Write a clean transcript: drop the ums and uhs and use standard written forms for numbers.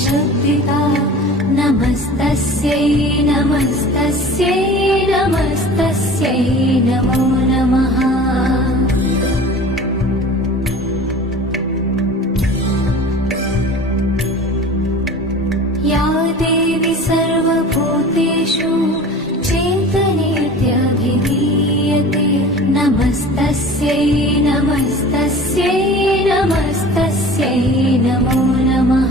शब्दिता नमस्तस्यै नमस्तस्यै नमस्तस्यै नमो नमः। या देवी सर्वभूतेषु चेतनेत्यभिधीयते नमस्तस्यै नमस्तस्यै नमस्तस्यै नमो नमः।